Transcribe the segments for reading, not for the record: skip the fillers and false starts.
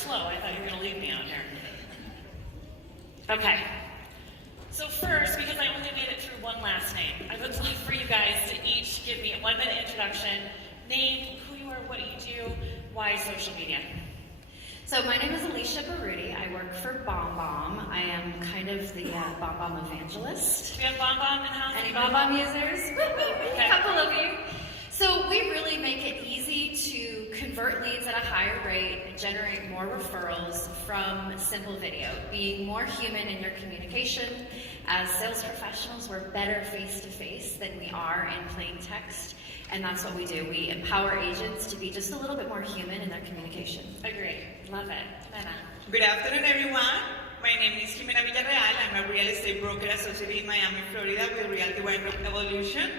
slow. I thought you were going to leave me out here. Okay. So first, because I only made it through one last name, I would love for you guys to each give me a 1-minute introduction, name, who you are, what you do, why social media. So my name is Alicia Baruti. I work for BombBomb. I am kind of the BombBomb evangelist. Do we have BombBomb in house? Any BombBomb users? Okay. A couple of you. So we really make it easy to convert leads at a higher rate and generate more referrals from simple video. Being more human in your communication. As sales professionals, we're better face-to-face than we are in plain text. And that's what we do. We empower agents to be just a little bit more human in their communication. Agree. Love it. Jimena. Good afternoon, everyone. My name is Jimena Villarreal. I'm a real estate broker associated in Miami, Florida with Realty Wine Evolution.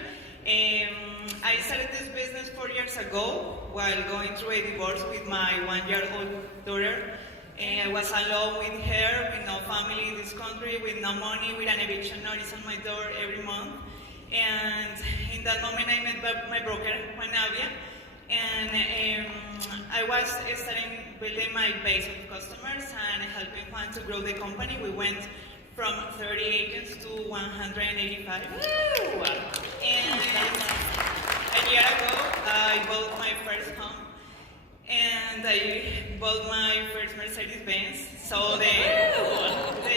I started this business 4 years ago while going through a divorce with my 1-year-old daughter. I was alone with her, with no family in this country, with no money, with an eviction notice on my door every month. And in that moment, I met my broker, Juan Navia, and I was starting building my base of customers and helping Juan to grow the company. We went from 30 agents to 185. Woo! And a year ago, I bought my first home, and I bought my first Mercedes-Benz. So the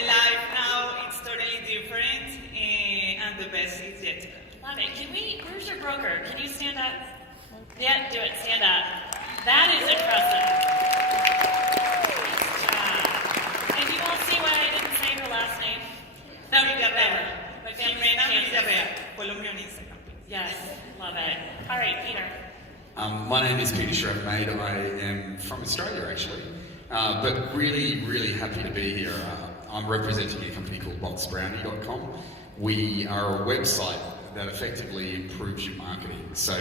life now is totally different, and the best is yet to come. Love it. Where's your broker? Can you stand up? Yeah, do it. Stand up. That is impressive. Nice job. And you all see why I didn't say her last name? No, Villarreal. My family's Jimena Kansas. Villarreal. Follow me on Instagram. Yes, love it. All right, Peter. My name is Peter Shrevmaid. I am from Australia, actually, but really happy to be here. I'm representing a company called boxbrownie.com. We are a website that effectively improves your marketing. So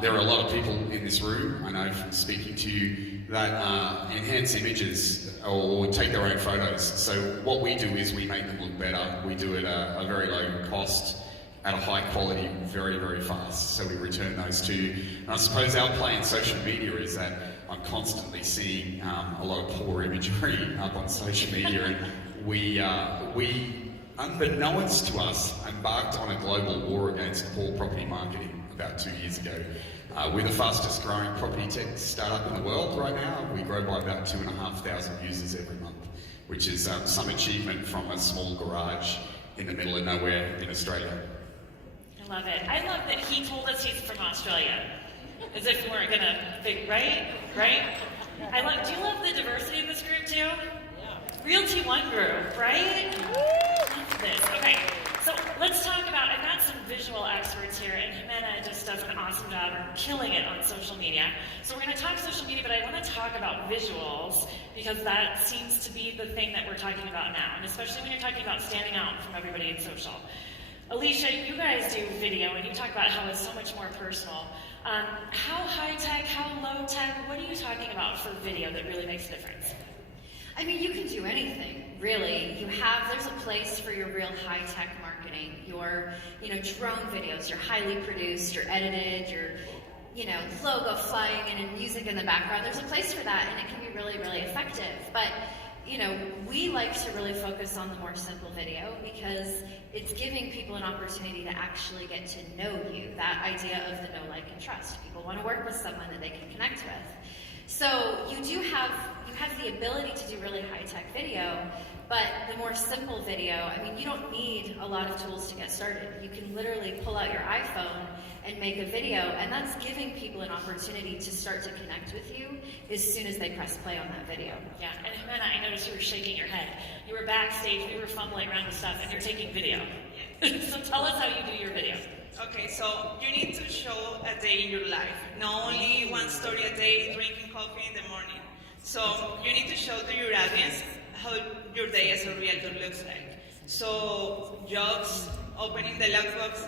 there are a lot of people in this room, I know from speaking to you, that enhance images or take their own photos. So what we do is we make them look better. We do it at a very low cost, at a high quality, very fast. So we return those to you. And I suppose our play in social media is that I'm constantly seeing a lot of poor imagery up on social media, and we, unbeknownst to us, embarked on a global war against poor property marketing about 2 years ago. We're the fastest growing property tech startup in the world right now. We grow by about 2,500 users every month, which is some achievement from a small garage in the middle of nowhere in Australia. I love it. I love that he told us he's from Australia. As if we weren't gonna think, right? Do you love the diversity of this group too? Realty One group, right? Love this. Okay, so let's talk about, I've got some visual experts here, and Jimena just does an awesome job of killing it on social media. So we're gonna talk social media, but I wanna talk about visuals, because that seems to be the thing that we're talking about now, and especially when you're talking about standing out from everybody in social. Alicia, you guys do video, and you talk about how it's so much more personal. How high-tech, how low-tech, what are you talking about for video that really makes a difference? I mean, you can do anything, really. There's a place for your real high-tech marketing. Your, drone videos, you're highly produced, you're edited, your, logo flying and music in the background. There's a place for that, and it can be really effective. But, we like to really focus on the more simple video because it's giving people an opportunity to actually get to know you. That idea of the know, like, and trust. People want to work with someone that they can connect with. So you have the ability to do really high-tech video, but the more simple video, I mean, you don't need a lot of tools to get started. You can literally pull out your iPhone and make a video, and that's giving people an opportunity to start to connect with you as soon as they press play on that video. Yeah, and Jimena, I noticed you were shaking your head. You were backstage, we were fumbling around with stuff, and you're taking video. So tell us how you do your video. Okay, so you need to show a day in your life. Not only one story a day, drinking coffee in the morning. So you need to show to your audience how your day as a realtor looks like. So jobs, opening the lockbox,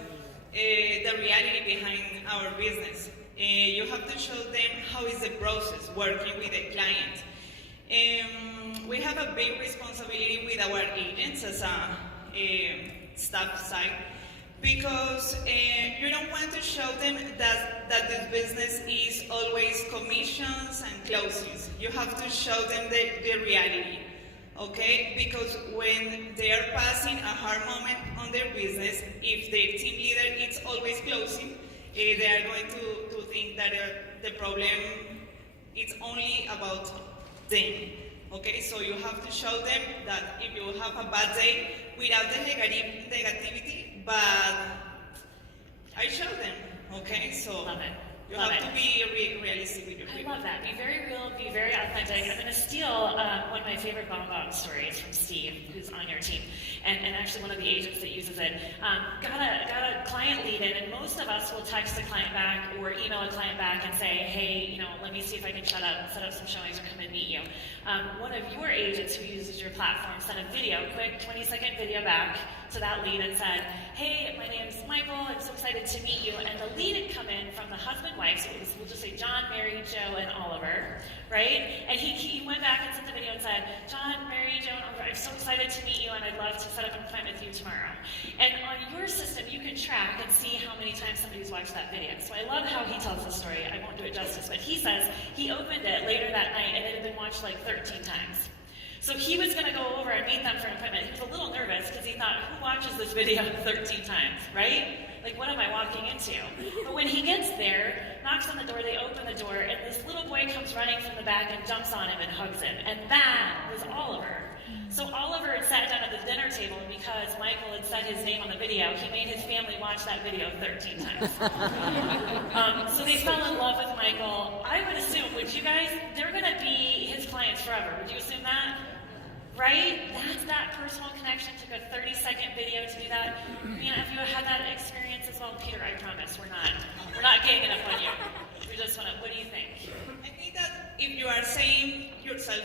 the reality behind our business. You have to show them how is the process working with a client. We have a big responsibility with our agents as a staff side, because you don't want to show them that this business is always commissions and closings. You have to show them the reality, okay? Because when they are passing a hard moment on their business, if the team leader is always closing, they are going to think that the problem is only about them. Okay, so you have to show them that if you have a bad day, without the negativity, but I show them, okay? So Love it. you Love have it. to be realistic with your I people. love that. Be very real, be very authentic. I'm going to steal one of my favorite BombBomb stories from Steve, who's on your team, and actually one of the agents that uses it. Got a client lead in, and most of us will text a client back or email a client back and say, hey, let me see if I can set up some showings or come and meet you. One of your agents who uses your platform sent a video, quick 20-second video back to that lead and said, hey, my name's Michael, I'm so excited to meet you. And the lead had come in from the husband-wife, so it was, we'll just say John, Mary, Joe, and Oliver, right? And he went back and sent the video and said, John, Mary, Joe, and Oliver, I'm so excited to meet you, and I'd love to set up an appointment with you tomorrow. And on your system, you can track and see how many times somebody's watched that video. So I love how he tells the story. I won't do it justice, but he says he opened it later that night, and it had been watched like 13 times. So he was going to go over and meet them for an appointment. He was a little nervous because he thought, who watches this video 13 times, right? Like, what am I walking into? But when he gets there, knocks on the door, they open the door, and this little boy comes running from the back and jumps on him and hugs him. And that was Oliver. So Oliver had sat down at the dinner table, and because Michael had said his name on the video, he made his family watch that video 13 times. So they fell in love with Michael. I would assume, would you guys, they're going to be his clients forever. Would you assume that? Right? That's that personal connection. Took a 30-second video to do that. Have you had that experience as well? Peter, I promise, we're not ganging up on you. We just want to, what do you think? I think that if you are saying yourself,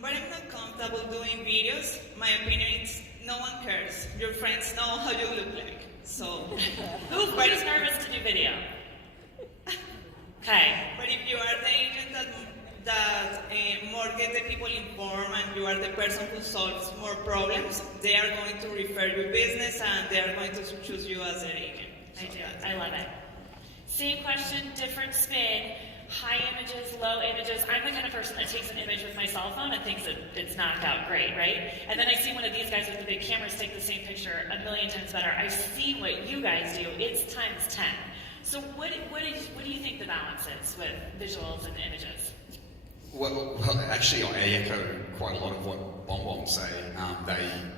but I'm not comfortable doing videos, my opinion is no one cares. Your friends know how you look like. So, Who's nervous to do video? Okay. but if you are the agent that more get the people informed and you are the person who solves more problems, they are going to refer your business and they are going to choose you as their agent. I do. I love it. Same question, different spin. High images, low images. I'm the kind of person that takes an image with my cell phone and thinks that it's knocked out great, right? And then I see one of these guys with the big cameras take the same picture a million times better. I see what you guys do. It's times 10. So what do you think the balance is with visuals and images? Well, actually, I echo quite a lot of what BombBomb say.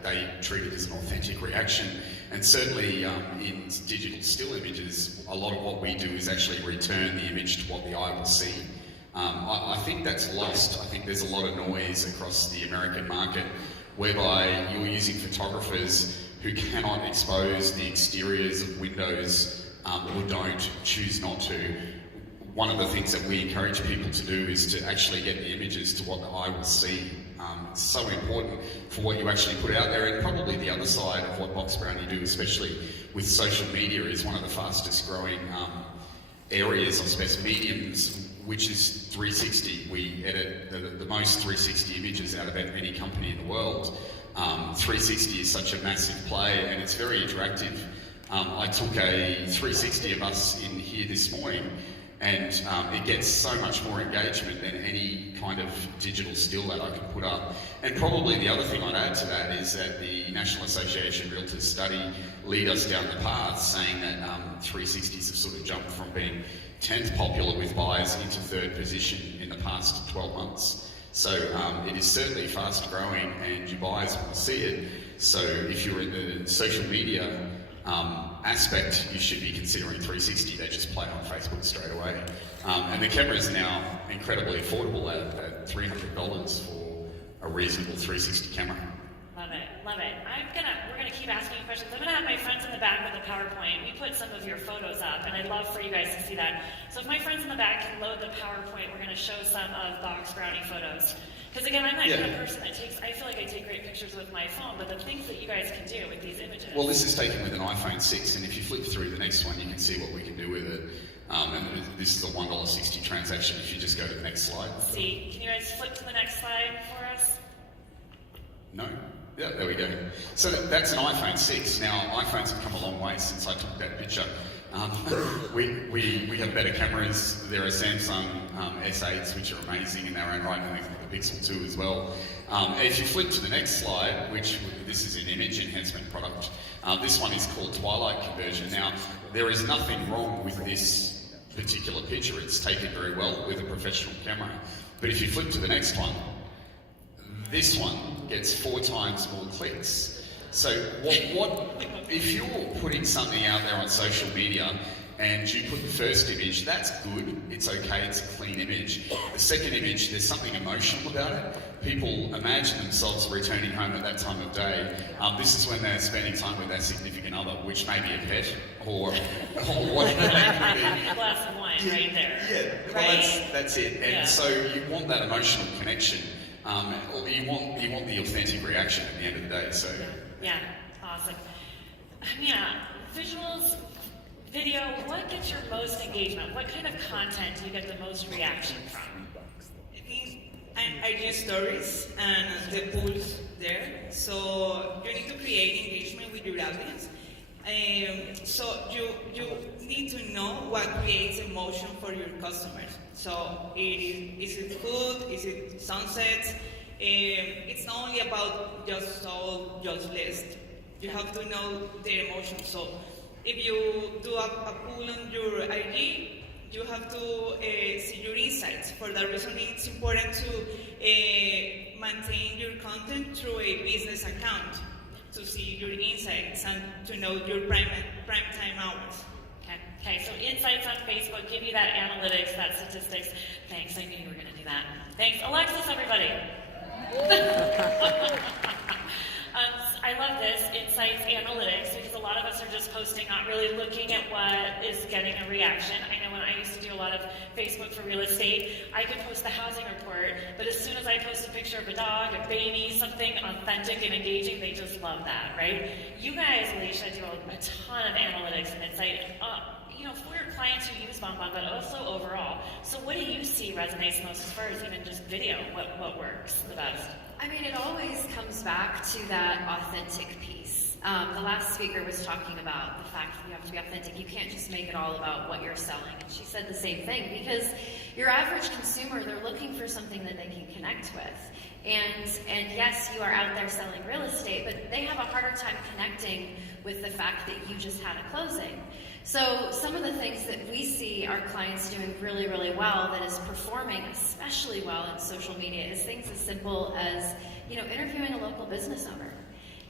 They treat it as an authentic reaction, and certainly in digital still images, a lot of what we do is actually return the image to what the eye will see. I think that's lost. I think there's a lot of noise across the American market, whereby you're using photographers who cannot expose the exteriors of windows or don't choose not to. One of the things that we encourage people to do is to actually get the images to what the eye will see. It's so important for what you actually put out there, and probably the other side of what Box Brownie do, especially with social media, is one of the fastest growing areas, I suppose, mediums, which is 360. We edit the most 360 images out of any company in the world. 360 is such a massive play, and it's very interactive. I took a 360 of us in here this morning, and it gets so much more engagement than any kind of digital still that I can put up. And probably the other thing I'd add to that is that the National Association of Realtors study lead us down the path, saying that 360s have sort of jumped from being 10th popular with buyers into 3rd position in the past 12 months. So it is certainly fast growing, and your buyers want to see it. So if you're in the social media aspect, you should be considering 360. They just play on Facebook straight away. And the camera is now incredibly affordable at $300 for a reasonable 360 camera. Love it, love it. We're gonna keep asking you questions. I'm gonna have my friends in the back with the PowerPoint. We put some of your photos up, and I'd love for you guys to see that. So if my friends in the back can load the PowerPoint, we're gonna show some of Box Brownie photos. Because again, I'm that kind of person that I feel like I take great pictures with my phone, but the things that you guys can do with these images. Well, this is taken with an iPhone 6, and if you flip through the next one, you can see what we can do with it. And this is a $1.60 transaction if you just go to the next slide. See, can you guys flip to the next slide for us? No. Yeah, there we go. So that's an iPhone 6. Now, iPhones have come a long way since I took that picture. We have better cameras. There are Samsung S8s, which are amazing in their own right, and the Pixel 2 as well. If you flip to the next slide, which this is an image enhancement product, this one is called Twilight Conversion. Now, there is nothing wrong with this particular picture. It's taken very well with a professional camera. But if you flip to the next one, this one gets 4 times more clicks. So what if you're putting something out there on social media and you put the first image, that's good, it's okay, it's a clean image. The second image, there's something emotional about it. People imagine themselves returning home at that time of day. This is when they're spending time with their significant other, which may be a pet or whatever that may be. A glass of wine right there. Yeah, right? Well, that's it. And so you want that emotional connection. Or you want the authentic reaction at the end of the day. So yeah, awesome. Yeah, visuals, video. What gets your most engagement? What kind of content do you get the most reaction from? IG stories and the pools there. So you need to create engagement with your audience. So you need to know what creates emotion for your customers. So is it food? Is it sunsets? It's not only about just list. You have to know their emotions. So if you do a poll on your IG, you have to see your insights. For that reason, it's important to maintain your content through a business account to see your insights and to know your prime time hours. Okay, so insights on Facebook give you that analytics, that statistics. Thanks, I knew you were going to do that. Thanks. Alexis, everybody. I love this, insights, analytics, because a lot of us are just posting, not really looking at what is getting a reaction. I know when I used to do a lot of Facebook for real estate, I could post the housing report, but as soon as I post a picture of a dog, a baby, something authentic and engaging, they just love that, right? You guys, Alicia, do a ton of analytics and insight, for your clients who use BombBomb, but also overall. So what do you see resonates most as far as even just video? What works the best? I mean, it always comes back to that authentic piece. The last speaker was talking about the fact that you have to be authentic. You can't just make it all about what you're selling. And she said the same thing, because your average consumer, they're looking for something that they can connect with. And yes, you are out there selling real estate, but they have a harder time connecting with the fact that you just had a closing. So some of the things that we see our clients doing really, really well that is performing especially well in social media is things as simple as, interviewing a local business owner.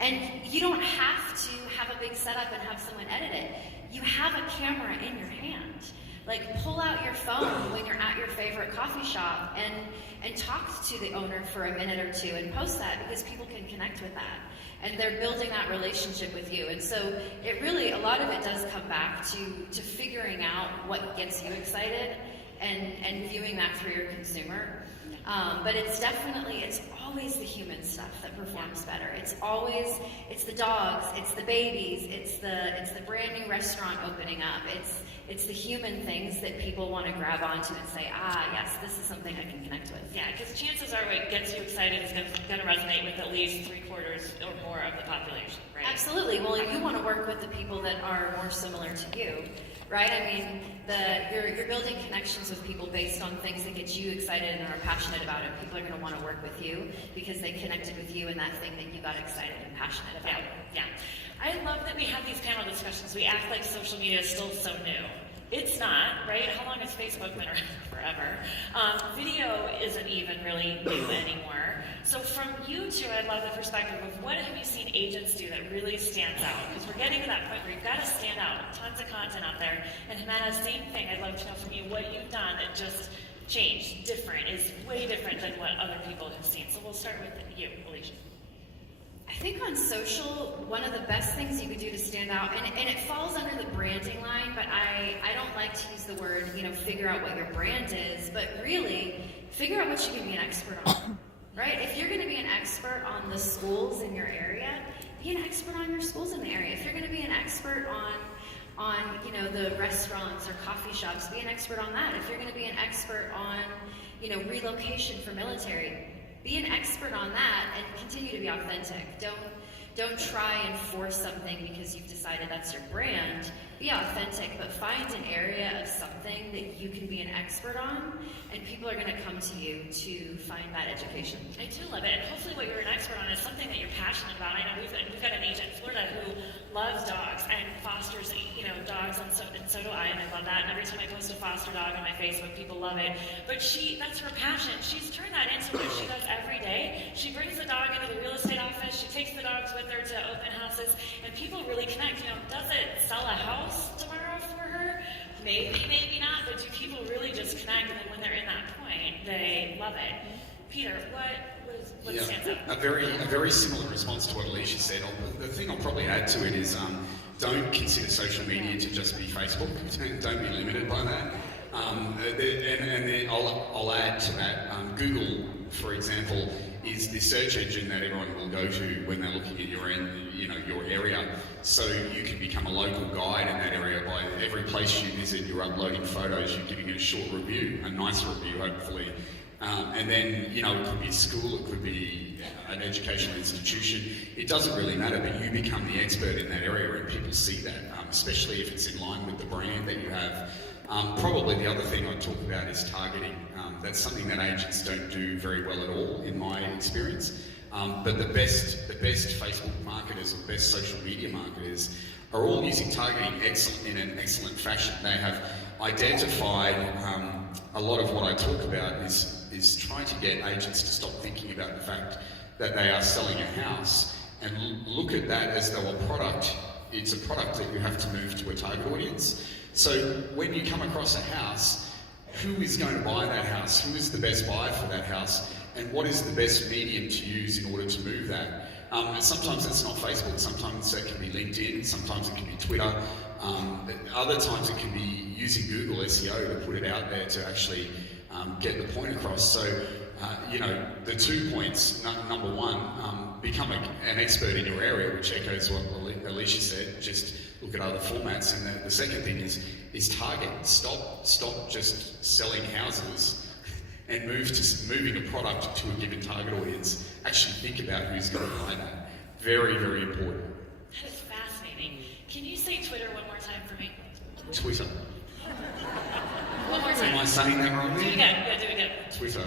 And you don't have to have a big setup and have someone edit it. You have a camera in your hand. Like, pull out your phone when you're at your favorite coffee shop and talk to the owner for a minute or two and post that, because people can connect with that. And they're building that relationship with you. And so it really, a lot of it does come back to figuring out what gets you excited and viewing that through your consumer. But it's always the human stuff that performs better. It's the dogs, it's the babies, it's the brand new restaurant opening up. It's the human things that people want to grab onto and say, yes, this is something I can connect with. Yeah, because chances are what gets you excited is going to resonate with at least 3/4 or more of the population, right? Absolutely. Well, you want to work with the people that are more similar to you, right? I mean, you're building connections with people based on things that get you excited and are passionate about it. People are going to want to work with you because they connected with you and that thing that you got excited and passionate about. Yeah. I love that we have these panel discussions. We act like social media is still so new. It's not, right? How long has Facebook been around? Forever. Video isn't even really new anymore. So from you two, I love the perspective of what have you seen agents do that really stands out? Because we're getting to that point where you've got to stand out. Tons of content out there. And Jimena, same thing. I'd love to know from you what you've done that just changed, different, is way different than what other people have seen. So we'll start with you, Alicia. I think on social, one of the best things you could do to stand out, and it falls under the branding line, but I don't like to use the word, figure out what your brand is, but really, figure out what you can be an expert on, right? If you're going to be an expert on the schools in your area, be an expert on your schools in the area. If you're going to be an expert on the restaurants or coffee shops, be an expert on that. If you're going to be an expert on, relocation for military, Be an expert on that and continue to be authentic. Don't try and force something because you've decided that's your brand. Be authentic, but find an area of something that you can be an expert on, and people are going to come to you to find that education. I do love it, and hopefully what you're an expert on is something that you're passionate about. I know we've got an agent in Florida who loves dogs and fosters, dogs, and so do I, and I love that. And every time I post a foster dog on my Facebook, people love it. But that's her passion. She's turned that into what she does every day. She brings the dog into the real estate office. She takes the dogs with her to open houses, and people really connect. Does it sell a house tomorrow for her? Maybe, maybe not, but do people really just connect, and then when they're in that point, they love it? Peter, what stands out? A very similar response to what Alicia said. The thing I'll probably add to it is don't consider social media to just be Facebook. Don't be limited by that. And then I'll add to that. Google, for example, is the search engine that everyone will go to when they're looking at your area. So you can become a local guide in that area by every place you visit, you're uploading photos, you're giving it a short review, a nice review, hopefully. And then, it could be a school, it could be an educational institution. It doesn't really matter, but you become the expert in that area and people see that, especially if it's in line with the brand that you have. Probably the other thing I'd talk about is targeting. That's something that agents don't do very well at all, in my experience. But the best Facebook marketers or best social media marketers are all using targeting in an excellent fashion. They have identified a lot of what I talk about is trying to get agents to stop thinking about the fact that they are selling a house and look at that as though a product. It's a product that you have to move to a target audience. So when you come across a house, who is going to buy that house? Who is the best buyer for that house? And what is the best medium to use in order to move that? And sometimes it's not Facebook, sometimes it can be LinkedIn, sometimes it can be Twitter. Other times it can be using Google SEO to put it out there to actually get the point across. So, the 2 points, number one, become an expert in your area, which echoes what Alicia said, just look at other formats. And the second thing is target. Stop just selling houses and moving a product to a given target audience. Actually think about who's going to buy that. Very, very important. That is fascinating. Can you say Twitter one more time for me? Twitter. One more time. Am I saying that wrong? Do it again. Yeah, do it again. Twitter.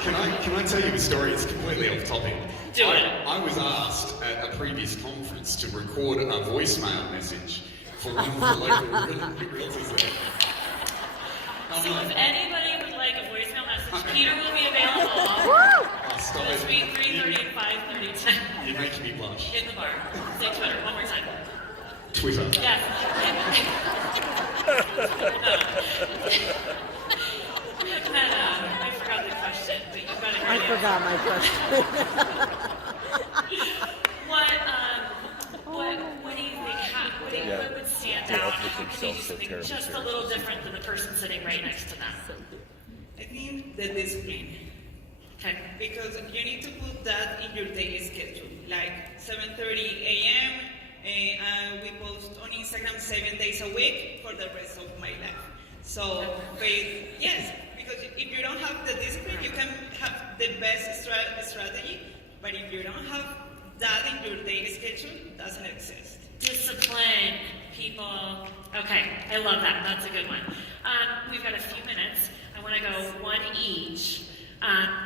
Can I tell you a story? It's completely off topic. Do it. I was asked at a previous conference to record a voicemail message for one of the local realtors there. So if anybody would like a voicemail message, Peter will be available between 3:30 and 5:30 tonight. You're making me blush. In the bar. Say Twitter one more time. Twitter. Yes. I forgot the question, but you got it right. I forgot my question. What do you think? What would stand out? How can you do something just a little different than the person sitting right next to them? I think the discipline. Okay. Because you need to put that in your daily schedule, like 7:30 a.m. We post on Instagram 7 days a week for the rest of my life. So, yes, because if you don't have the discipline, you can have the best strategy, but if you don't have that in your daily schedule, it doesn't exist. Discipline, people. Okay, I love that. That's a good one. We've got a few minutes. I want to go one each.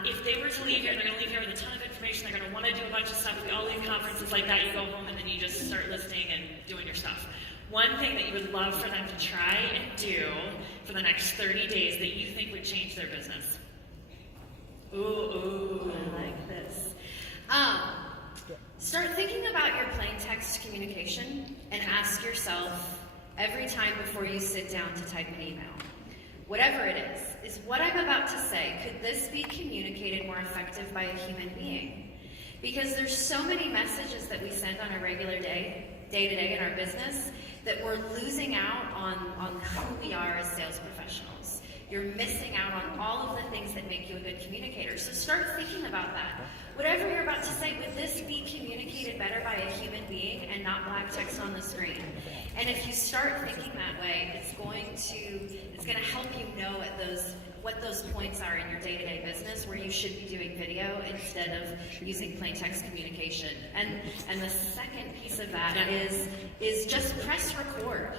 If they were to leave here, and they're going to leave here with a ton of information, they're going to want to do a bunch of stuff. We all leave conferences like that. You go home and then you just start listening and doing your stuff. One thing that you would love for them to try and do for the next 30 days that you think would change their business. Ooh, I like this. Start thinking about your plain text communication and ask yourself every time before you sit down to type an email, whatever it is what I'm about to say, could this be communicated more effective by a human being? Because there's so many messages that we send on a regular day-to-day in our business that we're losing out on who we are as sales professionals. you're missing out on all of the things that make you a good communicator. So start thinking about that. Whatever you're about to say, would this be communicated better by a human being and not black text on the screen? And if you start thinking that way, it's going to help you know what those points are in your day-to-day business where you should be doing video instead of using plain text communication. And the second piece of that is just press record.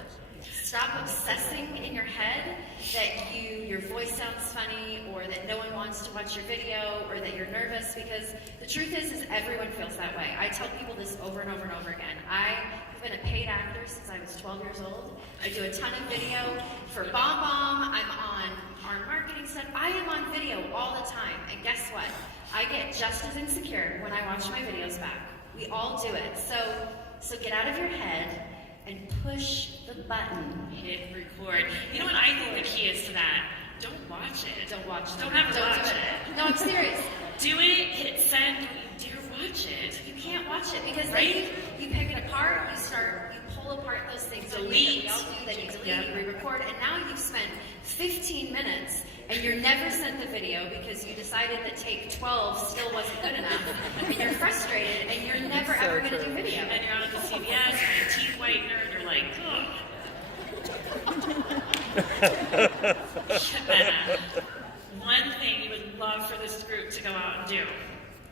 Stop obsessing in your head that your voice sounds funny, or that no one wants to watch your video, or that you're nervous, because the truth is everyone feels that way. I tell people this over and over and over again. I have been a paid actor since I was 12 years old. I do a ton of video for Bomb Bomb. I'm on our marketing stuff. I am on video all the time, and guess what? I get just as insecure when I watch my videos back. We all do it. So get out of your head and push the button. Hit record. You know what I think the key is to that? Don't watch it. Don't watch it. Don't ever watch do it. No, I'm serious. Do it, hit send, don't you dare watch it. You can't watch it because Right? then you pick it apart, you pull apart those things that we all do, that you delete, Yeah. you re-record, and now you've spent 15 minutes and you're never sent the video because you decided that take 12 still wasn't good enough, and you're frustrated and you're never ever going to do video. And you're on the CVS, and your teeth whitener, and you're like, ugh. One thing you would love for this group to go out and do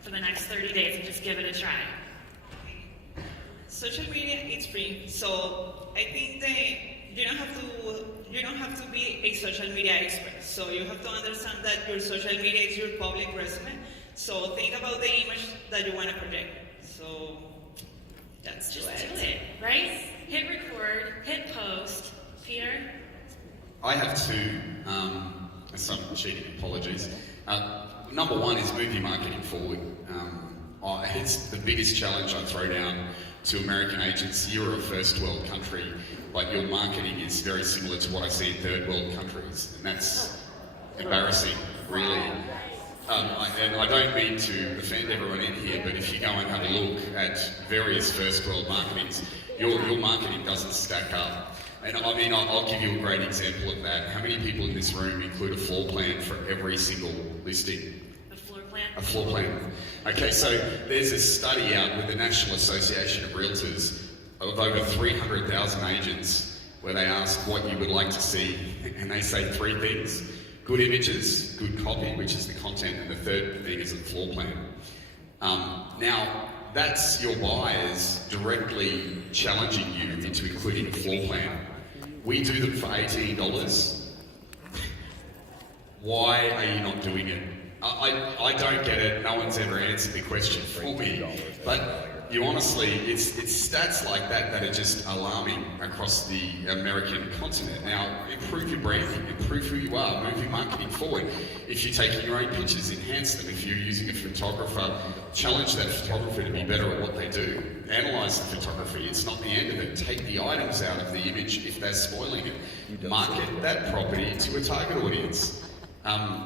for the next 30 days and just give it a try. Social media is free, so I think that you don't have to be a social media expert. So you have to understand that your social media is your public resume. So think about the image that you want to project. So that's Just do it, right? Hit record, hit post. Peter? I have two, some cheating apologies. Number one is move your marketing forward. It's the biggest challenge I throw down to American agents. You're a first world country, but your marketing is very similar to what I see in third world countries, and that's embarrassing, really. And I don't mean to offend everyone in here, but if you go and have a look at various first world marketings, your marketing doesn't stack up. And I mean, I'll give you a great example of that. How many people in this room include a floor plan for every single listing? A floor plan? A floor plan. Okay, so there's a study out with the National Association of Realtors of over 300,000 agents where they ask what you would like to see, and they say three things. Good images, good copy, which is the content, and the third thing is a floor plan. Now, that's your buyers directly challenging you into including a floor plan. We do them for $18. Why are you not doing it? I don't get it. No one's ever answered the question for me. But you honestly, it's stats like that that are just alarming across the American continent. Now, improve your branding, improve who you are, move your marketing forward. If you're taking your own pictures, enhance them. If you're using a photographer, challenge that photographer to be better at what they do. Analyze the photography. It's not the end of it. Take the items out of the image if they're spoiling it. Market that property to a target audience.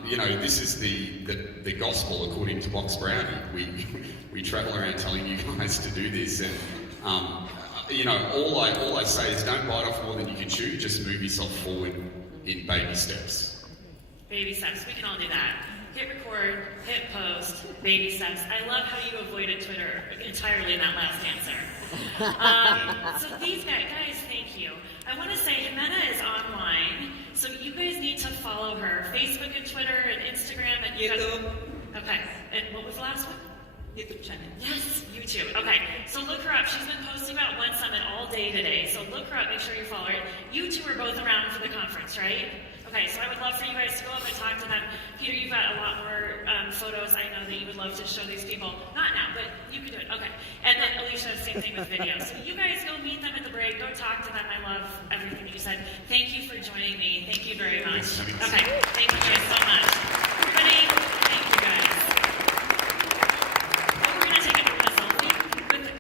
This is the gospel according to Box Brownie. We travel around telling you guys to do this, and all I say is don't bite off more than you can chew. Just move yourself forward in baby steps. Baby steps. We can all do that. Hit record, hit post, baby steps. I love how you avoided Twitter entirely in that last answer. So these guys, thank you. I want to say Jimena is online, so you guys need to follow her. Facebook and Twitter and Instagram and YouTube. Okay. And what was the last one? YouTube channel. Yes, YouTube. Okay, so look her up. She's been posting about One Summit all day today, so look her up, make sure you follow her. You two are both around for the conference, right? Okay, so I would love for you guys to go up and talk to them. Peter, you've got a lot more photos I know that you would love to show these people. Not now, but you can do it. Okay. And then Alicia, same thing with video. So you guys go meet them at the break, go talk to them. I love everything that you said. Thank you for joining me. Thank you very much. Okay, thank you guys so much.